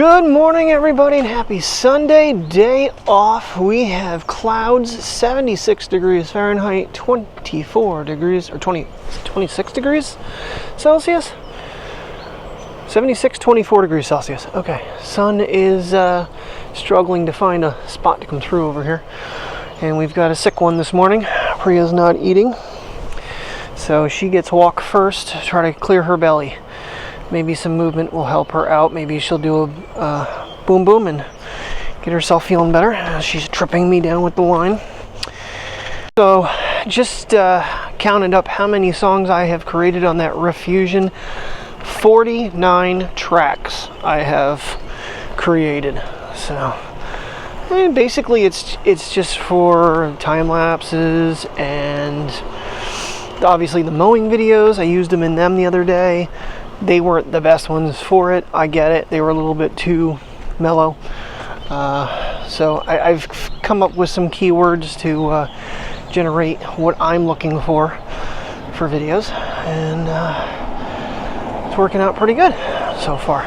Good morning, everybody, and happy Sunday, day off. We have clouds, 76 degrees Fahrenheit, 24 degrees, or 26 degrees Celsius? 76, 24 degrees Celsius. Okay, sun is struggling to find a spot to come through over here. And we've got a sick one this morning. Priya's not eating, so she gets walk first to try to clear her belly. Maybe some movement will help her out. Maybe she'll do a boom boom and get herself feeling better. She's tripping me down with the line. So just counted up how many songs I have created on that Riff Fusion. 49 tracks I have created. So and basically it's just for time lapses and obviously the mowing videos. I used them in them the other day. They weren't the best ones for it. I get it. They were a little bit too mellow. So I've come up with some keywords to generate what I'm looking for videos. And it's working out pretty good so far.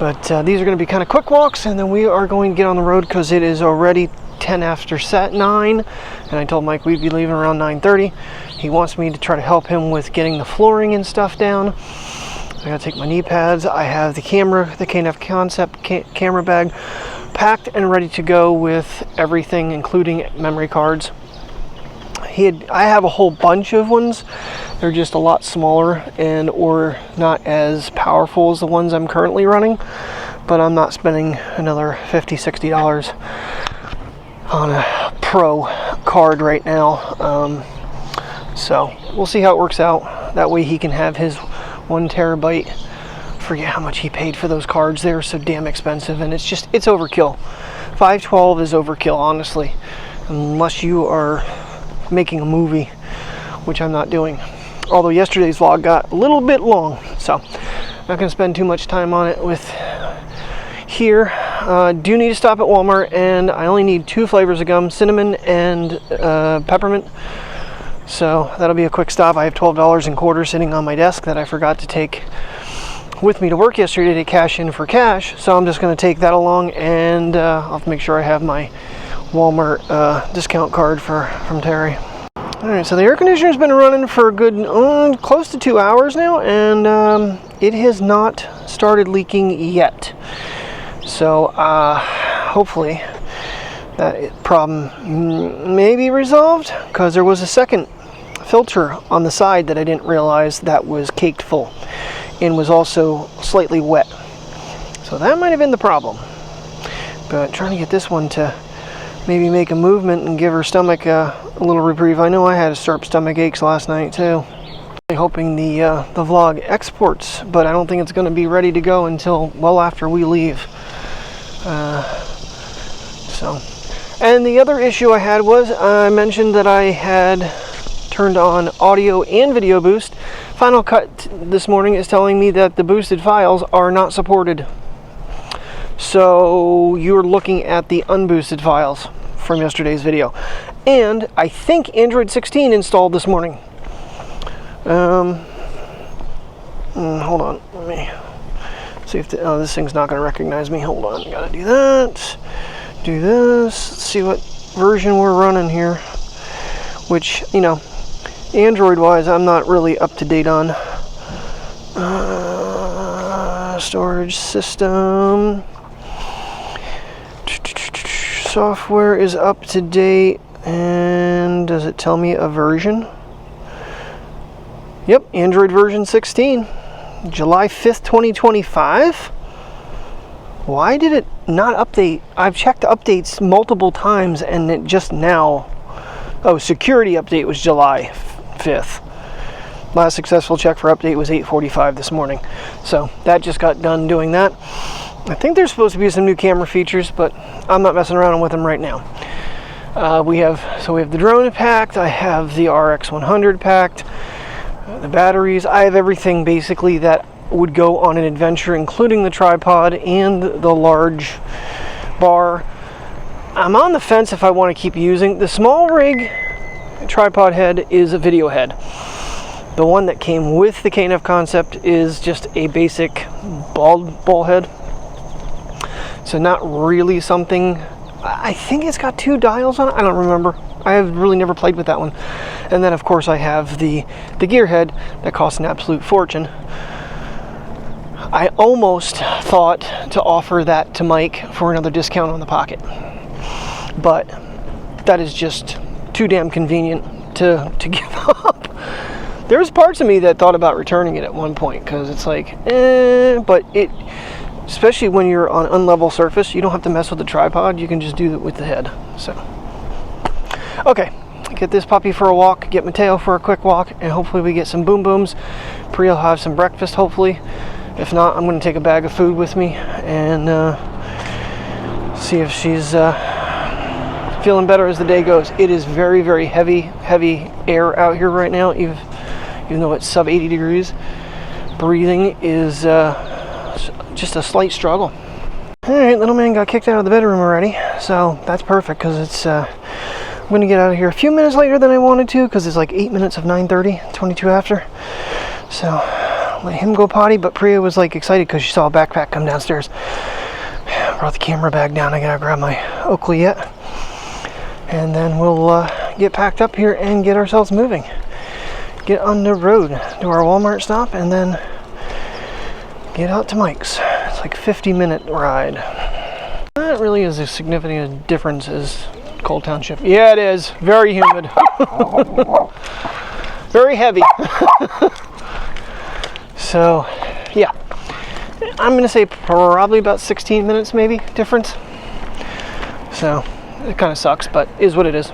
But these are going to be kind of quick walks. And then we are going to get on the road because it is already 10 after 9. And I told Mike we'd be leaving around 9:30. He wants me to try to help him with getting the flooring and stuff down. I gotta take my knee pads. I have the camera, the K&F Concept camera bag packed and ready to go with everything, including memory cards. I have a whole bunch of ones. They're just a lot smaller and or not as powerful as the ones I'm currently running. But I'm not spending another $50, $60 on a Pro card right now. So we'll see how it works out. That way he can have his 1 terabyte. Forget how much he paid for those cards. They're so damn expensive, and it's overkill. 512 is overkill, honestly, unless you are making a movie, which I'm not doing. Although yesterday's vlog got a little bit long, so I'm not going to spend too much time on it with here. Do need to stop at Walmart, and I only need 2 flavors of gum, cinnamon and peppermint. So that'll be a quick stop. I have $12 in quarters sitting on my desk that I forgot to take with me to work yesterday to cash in for cash. So I'm just going to take that along, and I'll have to make sure I have my Walmart discount card from Terry. Alright, so the air conditioner's been running for a good close to 2 hours now, and it has not started leaking yet. So hopefully that problem may be resolved, because there was a second filter on the side that I didn't realize that was caked full and was also slightly wet. So that might have been the problem. But trying to get this one to maybe make a movement and give her stomach a little reprieve. I know I had sharp stomach aches last night too. I'm hoping the vlog exports, but I don't think it's going to be ready to go until well after we leave. And the other issue I had was I mentioned that I had turned on audio and video boost. Final Cut this morning is telling me that the boosted files are not supported. So you're looking at the unboosted files from yesterday's video. And I think Android 16 installed this morning. Hold on, let me see if this thing's not going to recognize me. Hold on, gotta do that. Do this. Let's see what version we're running here. Which, you know, Android wise, I'm not really up to date on. Storage system. Software is up to date. And does it tell me a version? Yep, Android version 16. July 5th, 2025. Why did it not update? I've checked updates multiple times and it just now. Oh, security update was July 5th. Last successful check for update was 8:45 this morning. So that just got done doing that. I think there's supposed to be some new camera features, but I'm not messing around with them right now. We have the drone packed. I have the RX 100 packed. The batteries. I have everything basically that would go on an adventure, including the tripod and the large bar. I'm on the fence if I want to keep using the small rig tripod head. Is a video head. The one that came with the K&F Concept is just a basic ball head. So not really something. I think it's got 2 dials on it. I don't remember. I have really never played with that one. And then of course I have the gear head that costs an absolute fortune. I almost thought to offer that to Mike for another discount on the Pocket, but that is just too damn convenient to give up. There's parts of me that thought about returning it at one point, because it's like, but it, especially when you're on unlevel surface, you don't have to mess with the tripod. You can just do it with the head. So, okay, get this puppy for a walk, get Mateo for a quick walk, and hopefully we get some boom booms. Priya will have some breakfast, hopefully. If not, I'm going to take a bag of food with me and see if she's feeling better as the day goes. It is very, very heavy air out here right now, even though it's sub 80 degrees. Breathing is just a slight struggle. All right, little man got kicked out of the bedroom already, so that's perfect, because it's I'm going to get out of here a few minutes later than I wanted to, because it's like 8 minutes of 9:30, 22 after. So let him go potty, but Priya was like excited because she saw a backpack come downstairs. Brought the camera bag down. I gotta grab my Oakley yet, and then we'll get packed up here and get ourselves moving. Get on the road to our Walmart stop, and then get out to Mike's. It's like a 50-minute ride. That really is as significant a difference as Cole Township. Yeah, it is. Very humid. Very heavy. So, yeah. I'm going to say probably about 16 minutes maybe difference. So, it kind of sucks, but is what it is.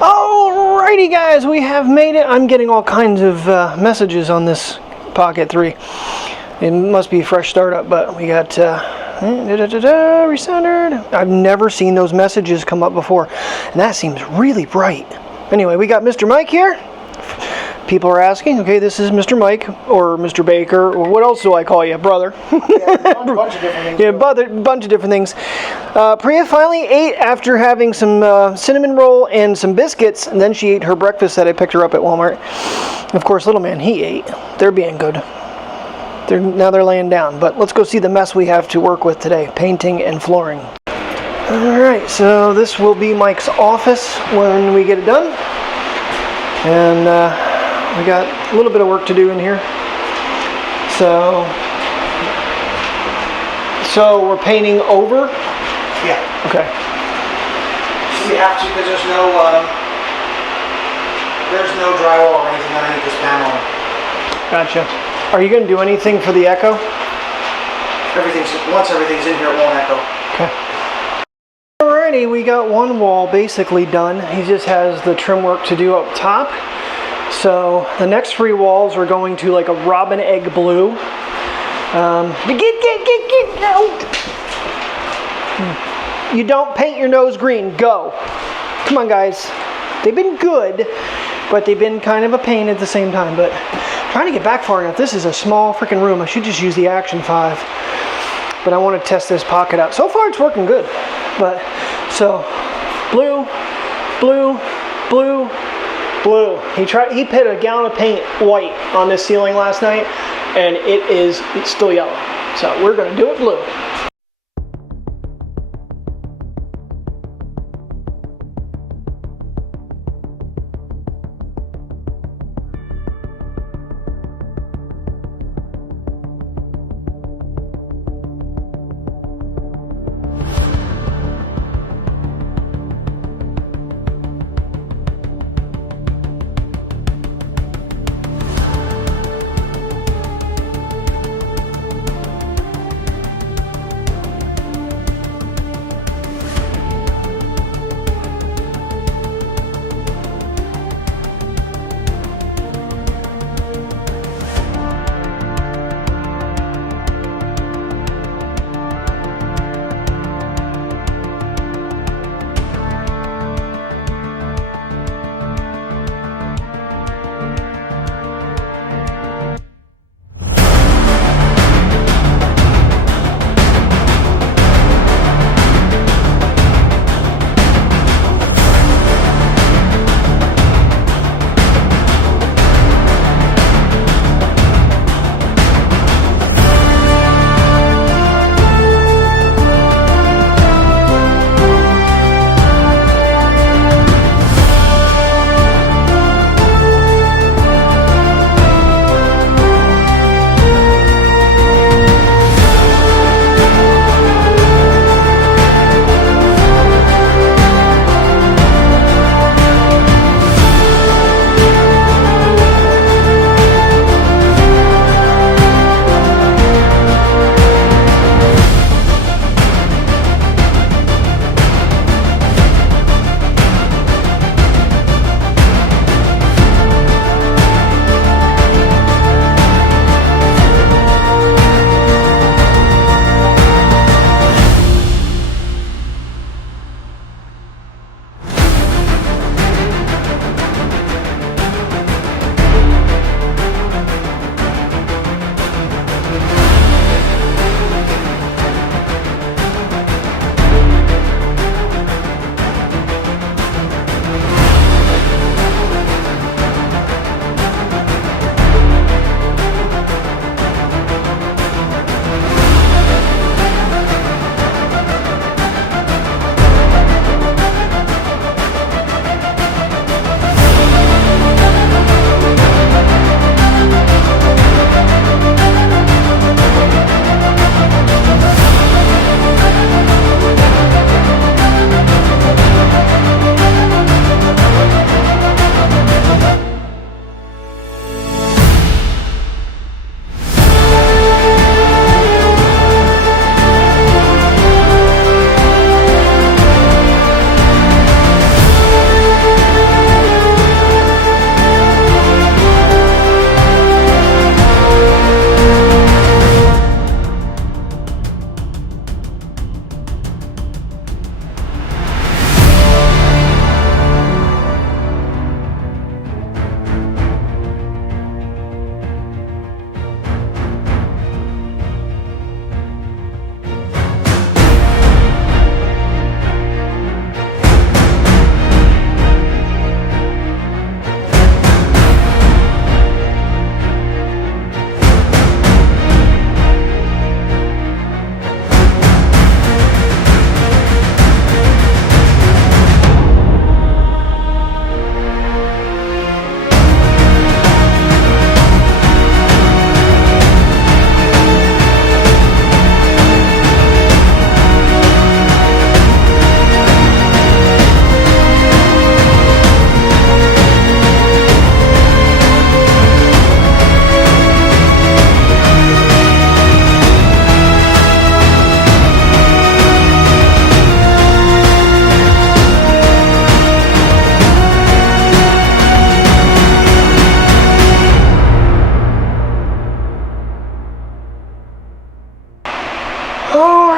Alrighty guys, we have made it. I'm getting all kinds of messages on this Pocket 3. It must be a fresh startup, but we got Recentered. I've never seen those messages come up before, and that seems really bright. Anyway, we got Mr. Mike here. People are asking, okay, this is Mr. Mike or Mr. Baker, or what else do I call you, brother? Yeah, a bunch of different things. Yeah, bunch of different things. Priya finally ate after having some cinnamon roll and some biscuits, and then she ate her breakfast that I picked her up at Walmart. Of course, little man, he ate. They're being good. Now they're laying down, but let's go see the mess we have to work with today, painting and flooring. All right, so this will be Mike's office when we get it done. And we got a little bit of work to do in here. So we're painting over? Yeah. Okay. So we have to because there's no drywall or anything underneath this panel. Gotcha. Are you going to do anything for the echo? Once everything's in here, it won't echo. Okay. Alrighty, we got one wall basically done. He just has the trim work to do up top. So the next 3 walls are going to like a robin egg blue. Get out! You don't paint your nose green. Go. Come on, guys. They've been good, but they've been kind of a pain at the same time. But trying to get back far enough. This is a small freaking room. I should just use the Action 5. But I want to test this Pocket out. So far, it's working good. But so blue, blue, blue, blue. He put a gallon of paint white on this ceiling last night, and it's still yellow. So we're going to do it blue.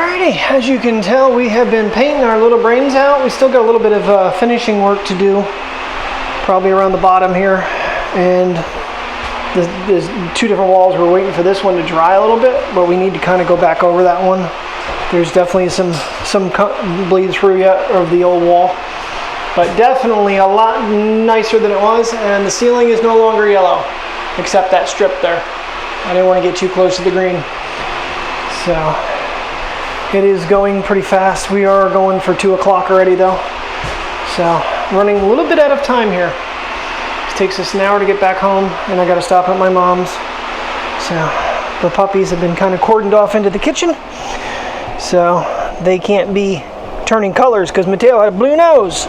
Alrighty, as you can tell, we have been painting our little brains out. We still got a little bit of finishing work to do, probably around the bottom here. And there's two different walls. We're waiting for this one to dry a little bit, but we need to kind of go back over that one. There's definitely some bleed through yet of the old wall, but definitely a lot nicer than it was. And the ceiling is no longer yellow, except that strip there. I didn't want to get too close to the green. So it is going pretty fast. We are going for 2 o'clock already though. So running a little bit out of time here. It takes us an hour to get back home, and I got to stop at my mom's. So the puppies have been kind of cordoned off into the kitchen, so they can't be turning colors because Mateo had a blue nose.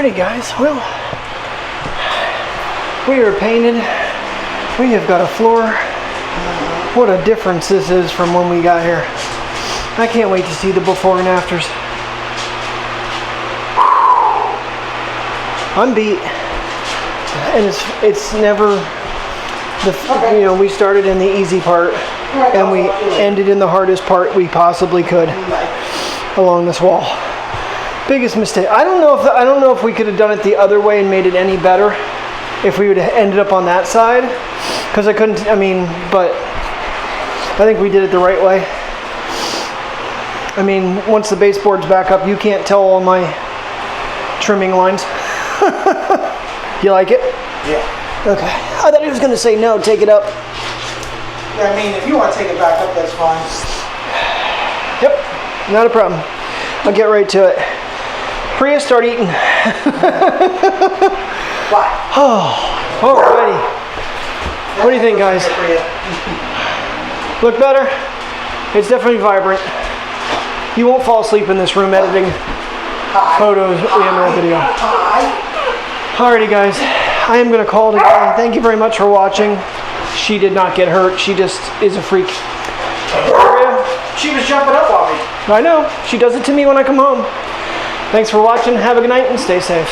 Alrighty guys, well, we are painted. We have got a floor. What a difference this is from when we got here. I can't wait to see the before and afters. I'm beat. And it's never, you know, we started in the easy part and we ended in the hardest part we possibly could along this wall. Biggest mistake. I don't know if we could have done it the other way and made it any better if we would have ended up on that side, because I couldn't. I mean, but I think we did it the right way. I mean, once the baseboard's back up, you can't tell all my trimming lines. You like it? Yeah. Okay. I thought he was going to say no. Take it up. Yeah, I mean, if you want to take it back up, that's fine. Yep. Not a problem. I'll get right to it. Priya, start eating. Why? Oh, alrighty. What do you think, guys? Look better? It's definitely vibrant. You won't fall asleep in this room editing photos and video. Alrighty, guys. I am going to call it a day. Thank you very much for watching. She did not get hurt. She just is a freak. She was jumping up on me. I know. She does it to me when I come home. Thanks for watching. Have a good night and stay safe.